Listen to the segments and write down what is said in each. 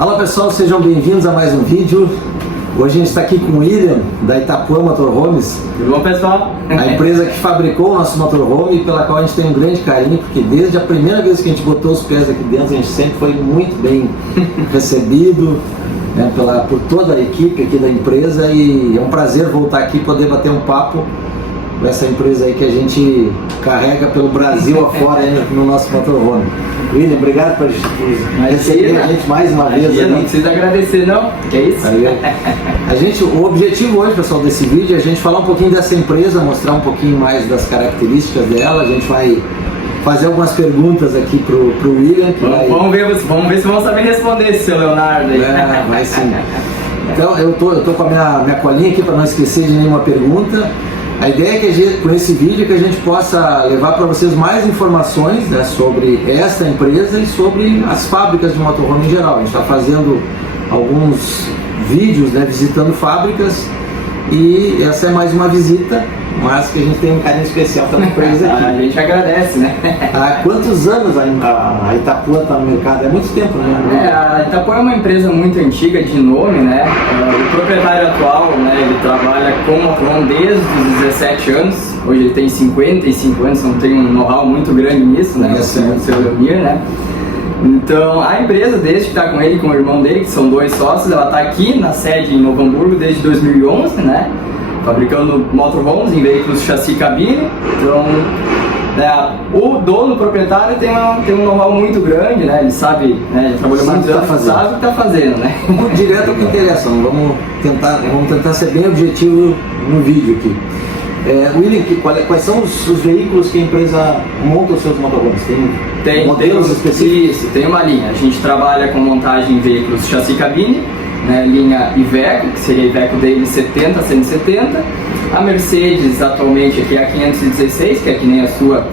Olá pessoal, sejam bem-vindos a mais um vídeo. Hoje a gente está aqui com o William, da Itapuã Motorhomes. Tudo bom, pessoal? A empresa que fabricou o nosso motorhome e pela qual a gente tem um grande carinho, porque desde a primeira vez que a gente botou os pés aqui dentro, a gente sempre foi muito bem recebido, né, por toda a equipe aqui da empresa, e é um prazer voltar aqui e poder bater um papo com essa empresa aí que a gente carrega pelo Brasil afora no nosso motorhome. William, obrigado por receber a gente mais uma vez. Não precisa agradecer não, que é isso? O objetivo hoje, pessoal, desse vídeo é a gente falar um pouquinho dessa empresa, mostrar um pouquinho mais das características dela. A gente vai fazer algumas perguntas aqui pro William. Vamos ver se vão saber responder, seu Leonardo aí. Vai sim. Então eu tô com a minha colinha aqui para não esquecer de nenhuma pergunta. A ideia é que com esse vídeo que a gente possa levar para vocês mais informações, né, sobre esta empresa e sobre as fábricas de motorhome em geral. A gente está fazendo alguns vídeos, né, visitando fábricas, e essa é mais uma visita, mas que a gente tem um carinho especial pela empresa aqui. A gente agradece, né? Há quantos anos a Itapuã está no mercado? É muito tempo, né? A Itapuã é uma empresa muito antiga de nome, né? O proprietário atual, né, ele trabalha com motorhome desde os 17 anos. Hoje ele tem 55 anos, então tem um know-how muito grande nisso, né? O seu Leonir, né? Então, a empresa, desde que está com ele e com o irmão dele, que são dois sócios, ela está aqui na sede em Novo Hamburgo desde 2011, né? Fabricando motorhomes em veículos chassi e cabine. Então, né, o dono, o proprietário, tem um know-how muito grande, né? Ele sabe, né? Ele trabalhou muitos anos, sabe o que está fazendo, né? Vamos direto ao que interessa, vamos tentar ser bem objetivo no vídeo aqui. William, quais são os veículos que a empresa monta os seus motorhomes? Tem modelos específicos? Isso, tem uma linha. A gente trabalha com montagem em veículos chassi e cabine, né, linha Iveco, que seria Iveco Daily 70, 170. A Mercedes atualmente aqui é a 516, que é que nem a sua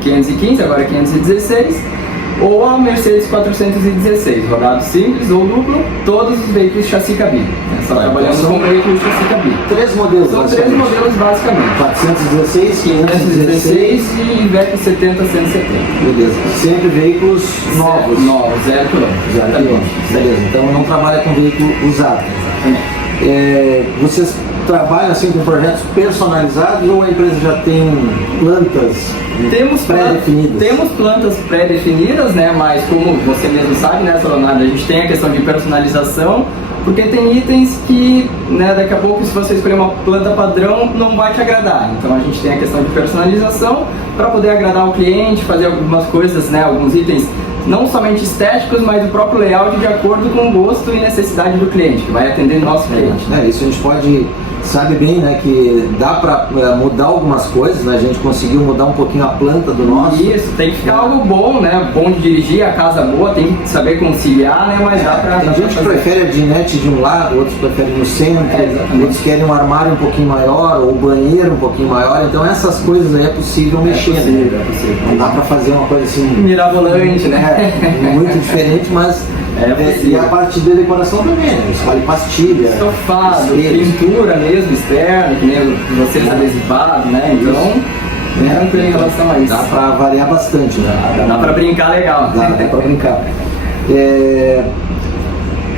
515, agora é 516. Ou a Mercedes 416, rodado simples ou duplo, todos os veículos chassi e cabine. Só trabalhando com veículos chassi e cabine. Três modelos, são três modelos basicamente. 416, 516 e Iveco 70, 170. Beleza. Sempre veículos novos. Novos, 0 km. Beleza, então não trabalha com veículo usado. Vocês trabalham assim com projetos personalizados ou a empresa já tem plantas pré-definidas? Temos plantas pré-definidas, né? Mas como você mesmo sabe, né, Leonardo, a gente tem a questão de personalização, porque tem itens que, né, daqui a pouco, se você escolher uma planta padrão, não vai te agradar. Então a gente tem a questão de personalização para poder agradar o cliente, fazer algumas coisas, né, alguns itens não somente estéticos, mas o próprio layout de acordo com o gosto e necessidade do cliente, que vai atender nosso cliente. Isso a gente sabe bem, né, que dá para mudar algumas coisas, né? A gente conseguiu mudar um pouquinho a planta do nosso. Isso, tem que ficar algo bom, né? Bom de dirigir, a casa boa, tem que saber conciliar, né? Mas dá pra... Tem gente que prefere a dinette de um lado, outros preferem no centro, outros querem um armário um pouquinho maior, ou um banheiro um pouquinho maior, então essas coisas aí é possível mexer, né? Não dá para fazer uma coisa assim... mirabolante, né? Muito diferente, mas... e a parte de decoração também, né? Escolhe pastilha, sofá, pintura mesmo, externa, que nem vocês adesivados, né? Então, tranquilo em relação a isso. Dá pra variar bastante, né? Dá pra brincar legal. Dá pra brincar.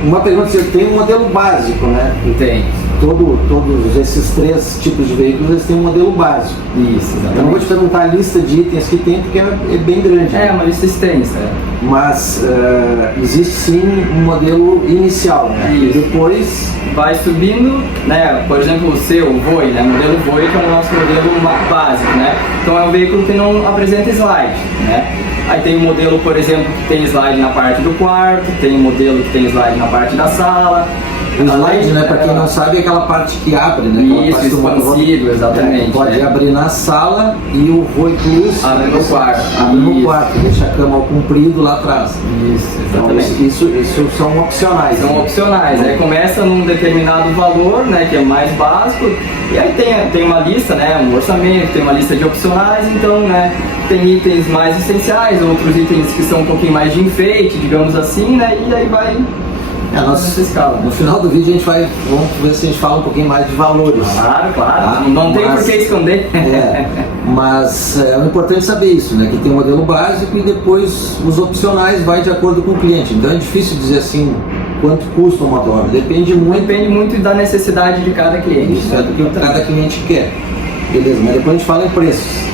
Uma pergunta, você tem um modelo básico, né? Tem. Todos esses três tipos de veículos, eles têm um modelo básico. Isso, exatamente. Eu não vou te perguntar a lista de itens que tem, porque é bem grande. Uma lista extensa. Mas existe sim um modelo inicial, né? Isso. E depois vai subindo, né? Por exemplo, o seu Voi, né? Modelo Voi, que é o nosso modelo básico, né? Então é um veículo que não apresenta slide, né? Aí tem um modelo, por exemplo, que tem slide na parte do quarto, tem um modelo que tem slide na parte da sala. O slide, né, para quem não sabe, é aquela parte que abre, né? Isso, expansivo, exatamente. Pode abrir na sala e o Voi Plus abre no quarto. Abre no quarto, deixa a cama ao comprido lá atrás. Isso, exatamente. Então, isso são opcionais. São opcionais. Aí começa num determinado valor, né, que é mais básico, e aí tem uma lista, né, um orçamento, tem uma lista de opcionais, então, né, tem itens mais essenciais, outros itens que são um pouquinho mais de enfeite, digamos assim, né, e aí vai nessa escala. No final do vídeo vamos ver se a gente fala um pouquinho mais de valores. Claro, tá? Não tem por que esconder. Mas o importante é saber isso, né? Que tem o modelo básico e depois os opcionais vai de acordo com o cliente. Então é difícil dizer assim quanto custa uma moto. Depende muito da necessidade de cada cliente. Isso, do que cada cliente quer. Beleza, mas depois a gente fala em preços.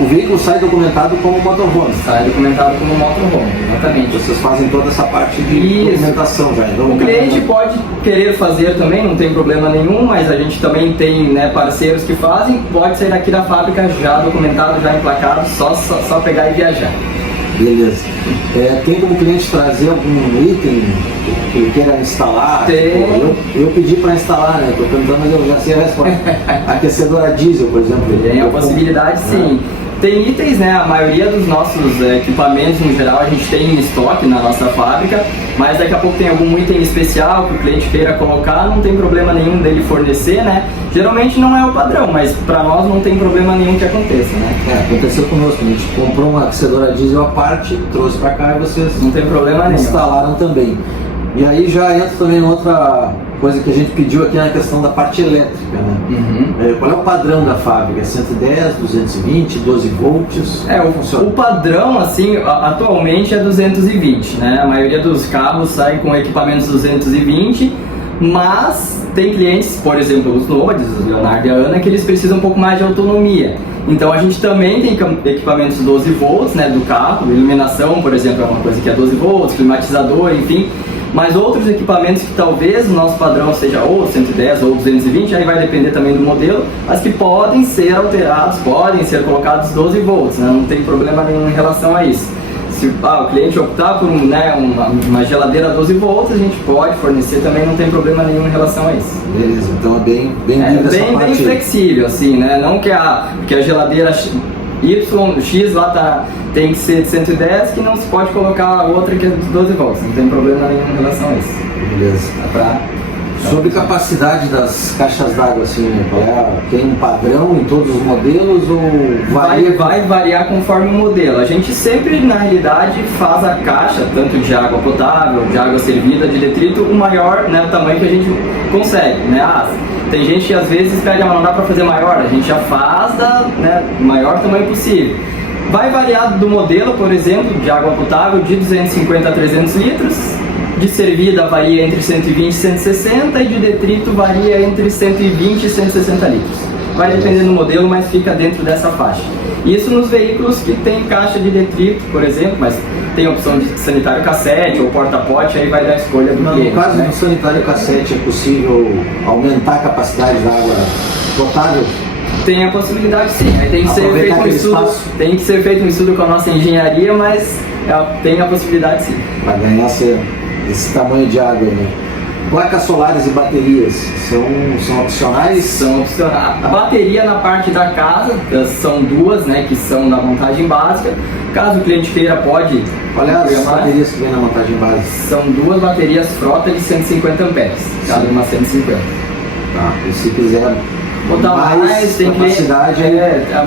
O veículo sai documentado como motorhome. Sai documentado como motorhome, exatamente. Vocês fazem toda essa parte de documentação já. Então, o cliente pode querer fazer também, não tem problema nenhum, mas a gente também tem, né, parceiros que fazem. Pode sair daqui da fábrica já documentado, já emplacado, só pegar e viajar. Beleza. Tem como cliente trazer algum item que ele queira instalar? Tem. Eu pedi para instalar, né? Estou perguntando, mas eu já sei a resposta. Aquecedora diesel, por exemplo. Tem a possibilidade, sim. Tem itens, né? A maioria dos nossos equipamentos, no geral, a gente tem em estoque na nossa fábrica, mas daqui a pouco tem algum item especial que o cliente queira colocar, não tem problema nenhum dele fornecer, né? Geralmente não é o padrão, mas para nós não tem problema nenhum que aconteça, né? Aconteceu conosco, a gente comprou uma aquecedora diesel à parte, trouxe para cá e vocês não tem problema nenhum. Instalaram também. E aí já entra também outra coisa que a gente pediu aqui na questão da parte elétrica, né? Qual é o padrão da fábrica? 110, 220, 12 volts? O padrão, assim, atualmente é 220, né? A maioria dos carros sai com equipamentos 220, mas tem clientes, por exemplo, os Nodes, os Leonardo e a Ana, que eles precisam um pouco mais de autonomia. Então a gente também tem equipamentos 12 volts, né, do carro, iluminação, por exemplo, é uma coisa que é 12 volts, climatizador, enfim. Mas outros equipamentos que talvez o nosso padrão seja ou 110 ou 220, aí vai depender também do modelo, mas que podem ser alterados, podem ser colocados 12 volts, né? Não tem problema nenhum em relação a isso. Se o cliente optar por uma geladeira 12 volts, a gente pode fornecer também, não tem problema nenhum em relação a isso. Beleza, então é bem livre essa parte. Bem flexível, assim, né? Não que a geladeira X lá tem que ser de 110, que não se pode colocar a outra que é de 12 volts, não tem problema nenhum em relação a isso. Beleza. Sobre capacidade das caixas d'água, assim, né? Tem um padrão em todos os modelos ou varia? Vai variar conforme o modelo. A gente sempre, na realidade, faz a caixa, tanto de água potável, de água servida, de detrito, o maior, né, tamanho que a gente consegue, né? Tem gente que às vezes pede, não dá para fazer maior, a gente já faz o maior tamanho possível. Vai variar do modelo, por exemplo, de água potável de 250 a 300 litros, de servida varia entre 120 e 160 e de detrito varia entre 120 e 160 litros. Vai depender do modelo, mas fica dentro dessa faixa. Isso nos veículos que tem caixa de detrito, por exemplo, mas tem a opção de sanitário cassete ou porta-pote, aí vai dar a escolha do cliente. No caso do sanitário cassete, é possível aumentar a capacidade da água potável? Tem a possibilidade, sim. Aí tem que ser feito um estudo com a nossa engenharia, mas tem a possibilidade, sim. Para ganhar esse tamanho de água, né? Placas solares e baterias são opcionais? São opcionais. A bateria na parte da casa são duas, né, que são da montagem básica. Caso o cliente queira, pode. Olha as baterias que vem na montagem básica. São duas baterias frota de 150 amperes, cada uma 150. Tá, e se quiser botar mais tem capacidade,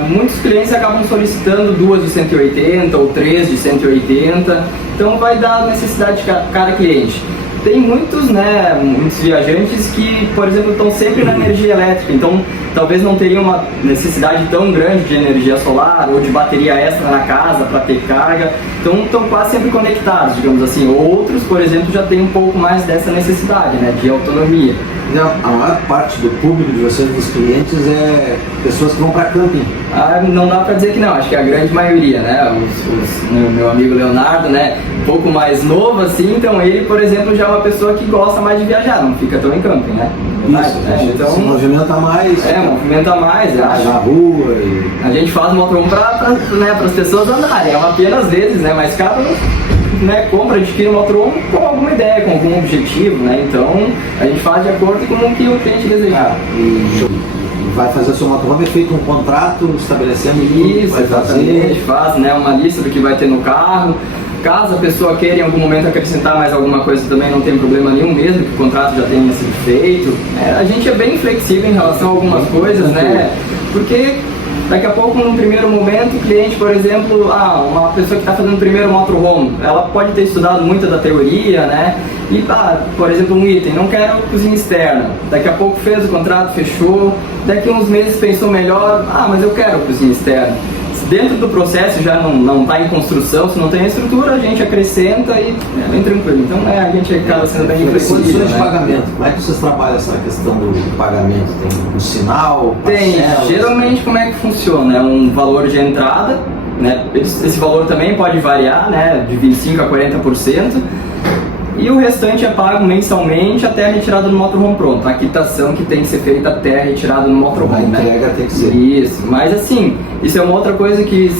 muitos clientes acabam solicitando duas de 180 ou três de 180, então vai dar necessidade de cada cliente. Tem muitos viajantes que, por exemplo, estão sempre na energia elétrica, então talvez não teriam uma necessidade tão grande de energia solar ou de bateria extra na casa para ter carga, então estão quase sempre conectados, digamos assim. Outros, por exemplo, já tem um pouco mais dessa necessidade, né, de autonomia. A maior parte do público de vocês, dos clientes, é pessoas que vão para camping? Não dá para dizer que não, acho que a grande maioria, né? Meu amigo Leonardo, né, um pouco mais novo assim, então ele, por exemplo, já é uma pessoa que gosta mais de viajar, não fica tão em camping, né? Isso, né? Então se movimenta mais. Movimenta mais, na rua. A gente faz motorhome para as pessoas andarem, é uma pena às vezes, né? Mas cada adquire um motorhome com alguma ideia, com algum objetivo, né? Então a gente faz de acordo com o que o cliente desejar. Vai fazer o seu motorhome, é feito um contrato estabelecendo isso, exatamente, a gente faz uma lista do que vai ter no carro. Caso a pessoa queira em algum momento acrescentar mais alguma coisa também não tem problema nenhum, mesmo que o contrato já tenha sido feito. A gente é bem flexível em relação a algumas coisas, né? Porque Daqui a pouco, num primeiro momento, o cliente, por exemplo, uma pessoa que está fazendo o primeiro motorhome, ela pode ter estudado muito da teoria, né? E, por exemplo, um item, não quero cozinha externa. Daqui a pouco fez o contrato, fechou. Daqui a uns meses pensou melhor, mas eu quero cozinha externa. Dentro do processo já não está em construção, se não tem a estrutura, a gente acrescenta e é bem tranquilo. Então a gente acaba sendo bem flexível. Condições de pagamento, como é que vocês trabalham essa questão do pagamento? Tem um sinal? Tem, geralmente como é que funciona? É um valor de entrada, né? Esse valor também pode variar, né? De 25% a 40%. E o restante é pago mensalmente até a retirada do motorhome pronto. A quitação que tem que ser feita até a retirada do motorhome. A entrega tem que ser. Isso, mas assim, isso é uma outra coisa que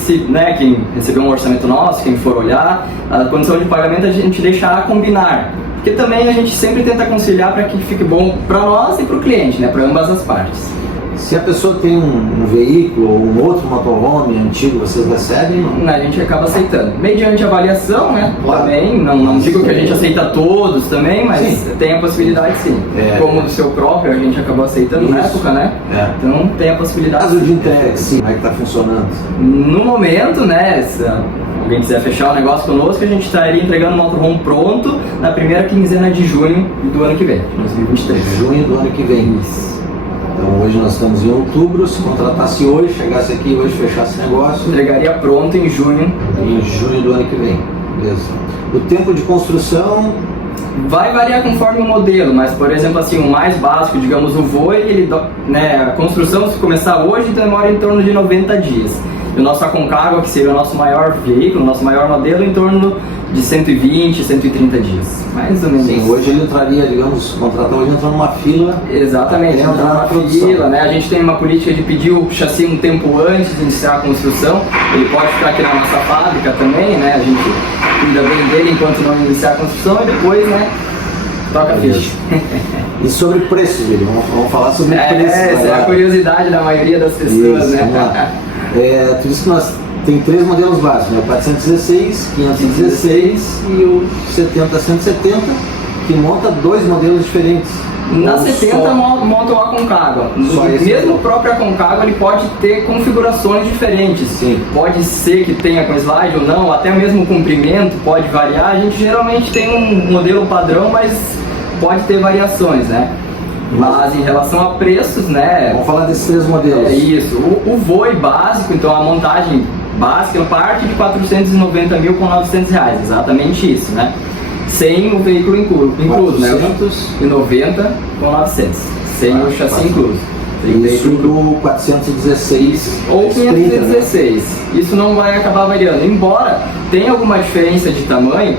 quem receber um orçamento nosso, quem for olhar, a condição de pagamento a gente deixa a combinar. Porque também a gente sempre tenta conciliar para que fique bom para nós e para o cliente, né? Para ambas as partes. Se a pessoa tem um veículo ou um outro motorhome antigo, vocês recebem? Não? A gente acaba aceitando. Mediante avaliação, né? Claro. Também, não digo que a gente aceita todos também, mas sim, tem a possibilidade sim. Como do seu próprio, a gente acabou aceitando isso na época, né? Então tem a possibilidade. Caso de entrega, sim, como é que está funcionando? No momento, né? Se alguém quiser fechar o negócio conosco, a gente estaria entregando o motorhome pronto na primeira quinzena de junho do ano que vem, 2023. Junho do ano que vem. Isso. Então hoje nós estamos em outubro, se contratasse hoje, chegasse aqui hoje, fechasse negócio... Entregaria pronto em junho. Em junho do ano que vem, beleza. O tempo de construção... Vai variar conforme o modelo, mas por exemplo assim, o mais básico, digamos o Voe, a construção, se começar hoje, demora em torno de 90 dias. E o nosso Aconcagua, que seria o nosso maior veículo, o nosso maior modelo, em torno de 120, 130 dias, mais ou menos. Sim, hoje ele entraria, digamos, o contratador hoje entra numa fila. Exatamente, entra numa fila, né? A gente tem uma política de pedir o chassi um tempo antes de iniciar a construção. Ele pode ficar aqui na nossa fábrica também, né? A gente cuida bem dele enquanto não iniciar a construção e depois, né, toca a ficha. E sobre preço, Júlio? Vamos falar sobre preço. Essa é a curiosidade da maioria das pessoas, isso, né? Tu disse que nós tem 3 modelos básicos, né? O 416, 516 e o 70-170, que monta 2 modelos diferentes. Na 70 monta o Aconcagua. Mesmo o próprio Aconcagua ele pode ter configurações diferentes. Sim. Pode ser que tenha com slide ou não, até mesmo o comprimento pode variar. A gente geralmente tem um modelo padrão, mas pode ter variações, né? Mas em relação a preços, né? Vamos falar desses 3 modelos. É isso. O Voe básico, então a montagem básica parte de R$490.900, exatamente isso, né? Sem o veículo incluso, né? 490.900, sem o chassi incluso. Isso do 416 ou 516. Isso não vai acabar variando, embora tenha alguma diferença de tamanho,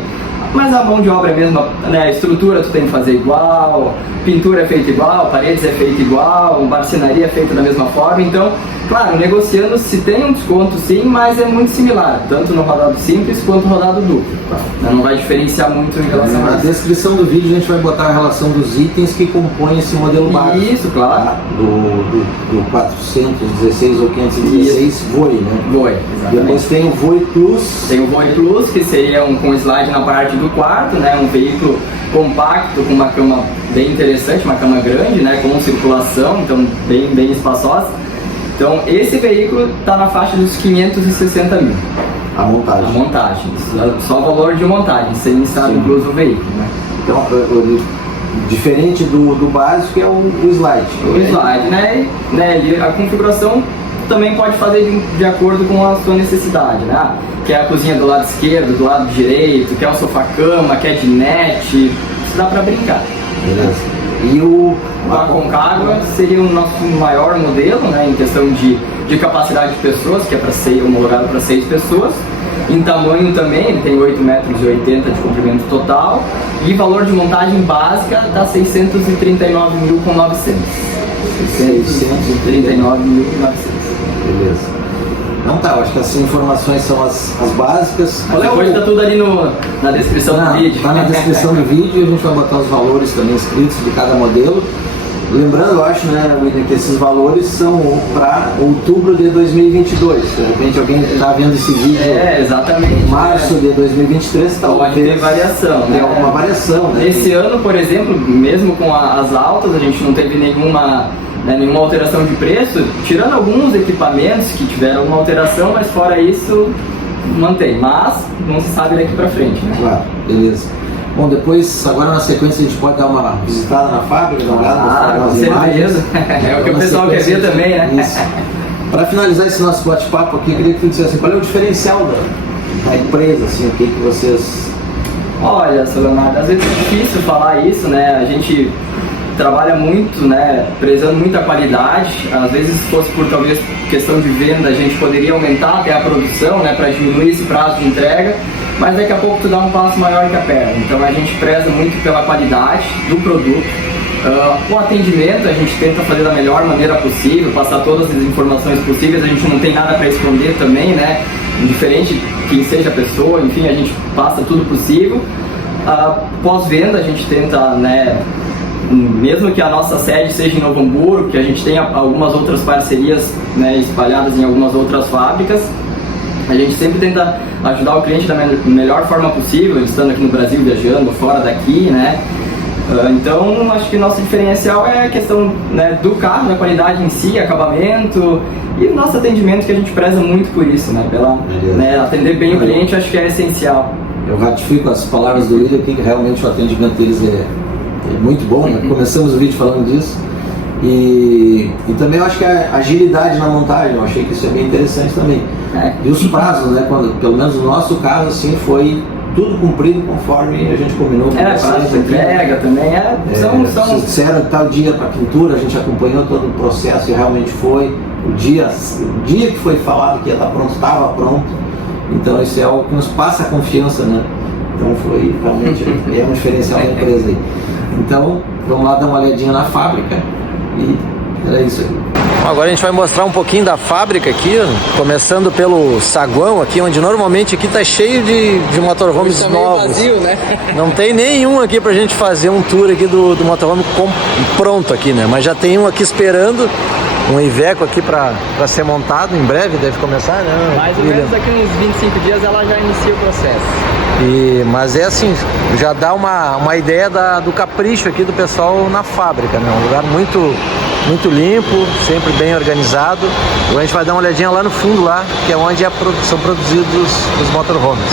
mas a mão de obra é a mesma, né? A estrutura tu tem que fazer igual, pintura é feita igual, paredes é feita igual, marcenaria é feita da mesma forma, então, claro, negociando se tem um desconto sim, mas é muito similar, tanto no rodado simples quanto no rodado duplo, tá? Não vai diferenciar muito em relação a isso. Na descrição do vídeo a gente vai botar a relação dos itens que compõem esse modelo básico. Isso, claro. Tá? Do 416 ou 516 Voe, né? Voe, exatamente. Depois tem o Voe Plus. Tem o Voe Plus, que seria com slide na parte do quarto, né? Um veículo compacto com uma cama bem interessante, uma cama grande, né? Com circulação, então bem espaçosa. Então esse veículo está na faixa dos 560 mil. A montagem. A montagem, só o valor de montagem, sem estar incluso o veículo, né? Então, diferente do básico é o slide. O slide, né? A configuração também pode fazer de acordo com a sua necessidade, né? Quer a cozinha do lado esquerdo, do lado direito, quer o sofá-cama, quer dinette, isso dá para brincar. Beleza. E o Aconcagua seria o nosso maior modelo, né, em questão de capacidade de pessoas, que é para ser homologado para 6 pessoas. Em tamanho também, ele tem 8,80 metros de comprimento total. E valor de montagem básica dá 639.900. 639.900. Beleza. Então tá, eu acho que essas informações são as básicas. Depois tá tudo ali na descrição do vídeo. Tá na descrição do vídeo e a gente vai botar os valores também escritos de cada modelo. lembrando, eu acho, né, William, que esses valores são para outubro de 2022. De repente alguém está vendo esse vídeo exatamente, em março de 2023, pode ter variação. Tem alguma variação, né? Esse ano, por exemplo, mesmo com as altas, a gente não teve nenhuma alteração de preço, tirando alguns equipamentos que tiveram alguma alteração, mas fora isso, mantém. Mas não se sabe daqui para frente, né? Claro, beleza. Bom, depois, agora na sequência, a gente pode dar uma visitada na fábrica, dar uma olhada nas imagens. É o que o pessoal quer ver também, né? Para finalizar esse nosso bate-papo aqui, eu queria que tu dissesse assim, qual é o diferencial da empresa, assim, o que vocês... Olha, seu Leonardo, às vezes é difícil falar isso, né? A gente trabalha muito, né, prezando muita qualidade. Às vezes, se fosse por talvez questão de venda, a gente poderia aumentar até a produção, né, para diminuir esse prazo de entrega, mas daqui a pouco tu dá um passo maior que a perna. Então a gente preza muito pela qualidade do produto. O atendimento a gente tenta fazer da melhor maneira possível, passar todas as informações possíveis, a gente não tem nada para esconder também, né, indiferente de quem seja a pessoa, enfim, a gente passa tudo possível. Pós-venda a gente tenta, né, mesmo que a nossa sede seja em Novo Hamburgo, que a gente tenha algumas outras parcerias, né, espalhadas em algumas outras fábricas, a gente sempre tenta ajudar o cliente da melhor forma possível, estando aqui no Brasil, viajando, fora daqui, né? Então, acho que o nosso diferencial é a questão, né, do carro, da qualidade em si, acabamento e o nosso atendimento, que a gente preza muito por isso, né? Atender bem o cliente, acho que é essencial. Eu ratifico as palavras do William aqui, que realmente o atendimento deles é muito bom, né? Começamos o vídeo falando disso. E também eu acho que a agilidade na montagem, eu achei que isso é bem interessante também. E os prazos, né? Pelo menos no nosso caso, assim, foi tudo cumprido conforme a gente combinou com vocês. Entrega também, Vocês disseram tal dia para pintura, a gente acompanhou todo o processo e realmente foi. O dia que foi falado que ia estar pronto, estava pronto. Então isso é algo que nos passa a confiança, né? Então foi realmente um diferencial da empresa aí. Então, vamos lá dar uma olhadinha na fábrica e era isso aí. Agora a gente vai mostrar um pouquinho da fábrica aqui, começando pelo saguão aqui, onde normalmente aqui tá cheio de motorhomes novos. Vazio, né? Não tem nenhum aqui pra gente fazer um tour aqui do motorhome pronto aqui, né? Mas já tem um aqui esperando, um Iveco aqui pra ser montado, em breve deve começar, né? Mais ou menos daqui uns 25 dias ela já inicia o processo. Mas é assim, já dá uma ideia do capricho aqui do pessoal na fábrica, né? Um lugar muito limpo, sempre bem organizado. Agora a gente vai dar uma olhadinha lá no fundo, lá, que é onde são produzidos os motorhomes.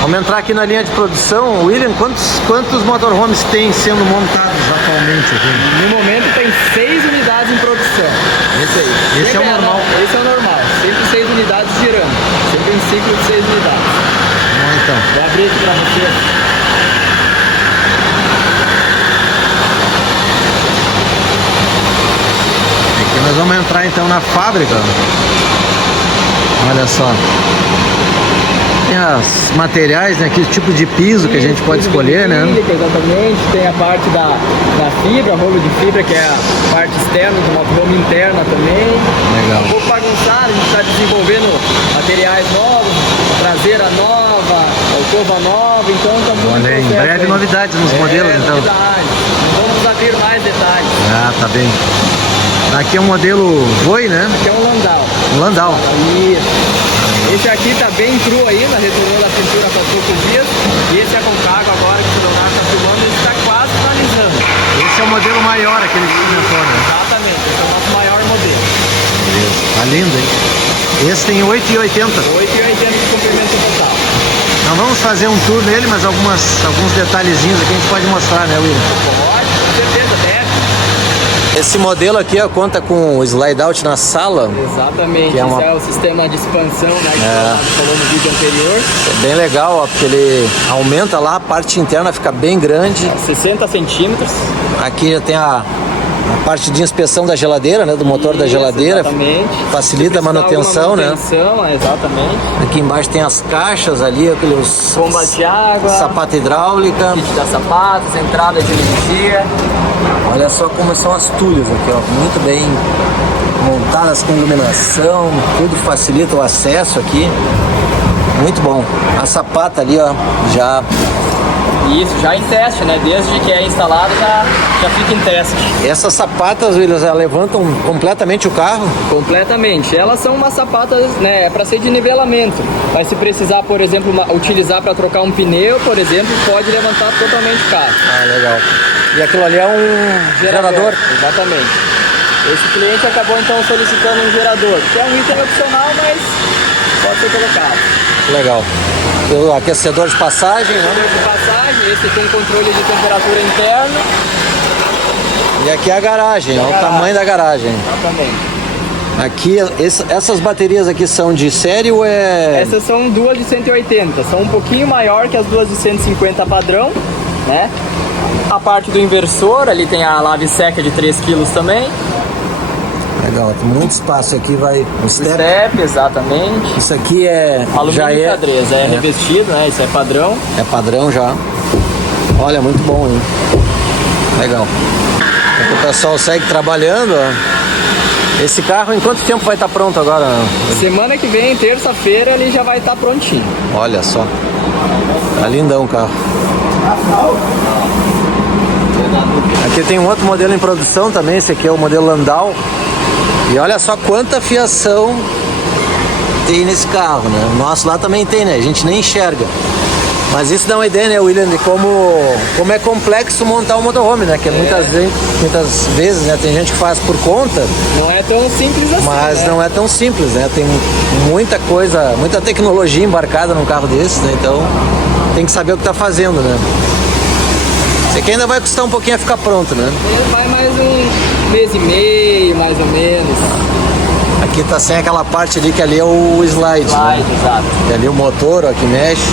Vamos entrar aqui na linha de produção. William, quantos motorhomes tem sendo montados atualmente aqui? No momento tem 6 unidades em produção. Esse é o normal? Esse é o normal, sempre 6 unidades girando, sempre um ciclo de 6 unidades. Bom, então. Vou abrir aqui para você. Nós vamos entrar então na fábrica. Olha só. Tem os materiais, né? Que tipo de piso que a gente pode escolher, né? Exatamente. Tem a parte da fibra, rolo de fibra, que é a parte externa do motorhome, interna também. Legal. Um pouco bagunçado, a gente está desenvolvendo materiais novos, traseira nova, alcova nova, então está muito. Olha aí, em breve novidades nos modelos, então. Novidades. Vamos abrir mais detalhes. Ah, tá bem. Aqui é um modelo Voi, né? Aqui é um Landau. Um Landau. Isso. Esse aqui tá bem cru ainda, retornou da pintura para poucos dias. E esse é com cargo agora que o Leonardo está filmando, ele está quase finalizando. Esse é o modelo maior, aquele que comentou, né? Exatamente, esse é o nosso maior modelo. Beleza. Tá lindo, hein? Esse tem 8,80. 8,80 de comprimento total. Não vamos fazer um tour nele, mas alguns detalhezinhos aqui a gente pode mostrar, né, William? Pode, com certeza, deve. Esse modelo aqui, ó, conta com o slide out na sala. Exatamente, esse é o sistema de expansão, né, que o Leonardo falou no vídeo anterior. É bem legal, ó, porque ele aumenta lá, a parte interna fica bem grande. 60 centímetros. Aqui já tem a parte de inspeção da geladeira, né, do motor da geladeira. Exatamente. Facilita a manutenção, né? Exatamente. Aqui embaixo tem as caixas ali, aqueles bomba de água, sapata hidráulica, kit da sapatos, entrada de energia. Olha só como são as tulhas aqui, ó, muito bem montadas com iluminação, tudo facilita o acesso aqui. Muito bom. A sapata ali, ó, já Isso, já em teste, né? Desde que é instalado já fica em teste. Essas sapatas, Williams, elas levantam completamente o carro? Completamente. Elas são umas sapatas, né, para ser de nivelamento. Mas se precisar, por exemplo, utilizar para trocar um pneu, por exemplo, pode levantar totalmente o carro. Ah, legal. E aquilo ali é um gerador? Exatamente. Esse cliente acabou então solicitando um gerador, que é um item opcional, mas pode ser colocado. Legal. O aquecedor de passagem, né? Aquecedor de passagem, esse tem controle de temperatura interna. E aqui é a garagem, é o tamanho da garagem. Exatamente. Aqui, essas baterias aqui são de série ou é... Essas são duas de 180, são um pouquinho maior que as duas de 150 padrão, né? A parte do inversor, ali tem a lave seca de 3 kg também. Legal, tem muito espaço aqui, vai... Um Step, exatamente. Isso aqui é... Alumínio já é xadrez, é revestido, né? Isso é padrão. É padrão já. Olha, muito bom, hein? Legal. Então, o pessoal segue trabalhando, ó. Esse carro, em quanto tempo vai estar pronto agora? Semana que vem, terça-feira, ele já vai estar prontinho. Olha só. Tá lindão o carro. Aqui tem um outro modelo em produção também, esse aqui é o modelo Landau. E olha só quanta fiação tem nesse carro, né? O nosso lá também tem, né? A gente nem enxerga. Mas isso dá uma ideia, né, William, de como é complexo montar um motorhome, né? Que muitas vezes, né, tem gente que faz por conta. Não é tão simples assim, mas né? Não é tão simples, né? Tem muita coisa, muita tecnologia embarcada num carro desse, né? Então tem que saber o que tá fazendo, né? Isso aqui ainda vai custar um pouquinho a ficar pronto, né? Vai mais um mês e meio, mais ou menos. Aqui tá sem aquela parte ali que ali é o slide, né? Exato. E ali o motor, ó, que mexe.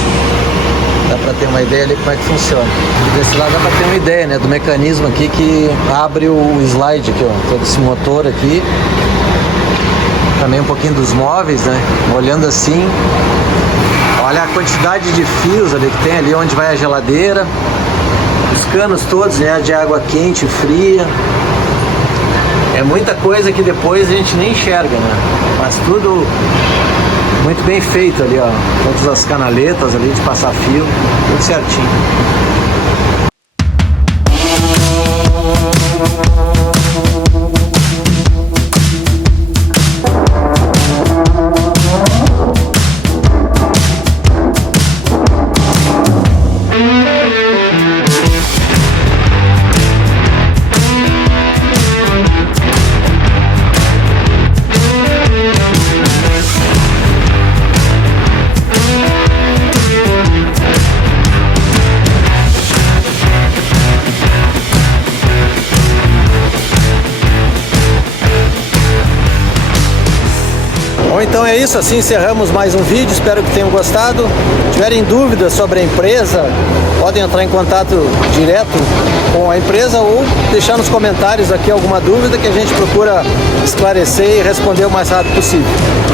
Dá pra ter uma ideia ali como é que funciona. E desse lado dá pra ter uma ideia, né? Do mecanismo aqui que abre o slide aqui, ó. Todo esse motor aqui. Também um pouquinho dos móveis, né? Olhando assim. Olha a quantidade de fios ali que tem ali onde vai a geladeira. Os canos todos, né? De água quente e fria. É muita coisa que depois a gente nem enxerga, né? Mas tudo muito bem feito ali, ó. Todas as canaletas ali de passar fio, tudo certinho. Bom, então é isso, assim encerramos mais um vídeo, espero que tenham gostado. Se tiverem dúvidas sobre a empresa, podem entrar em contato direto com a empresa ou deixar nos comentários aqui alguma dúvida que a gente procura esclarecer e responder o mais rápido possível.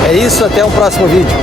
É isso, até o próximo vídeo.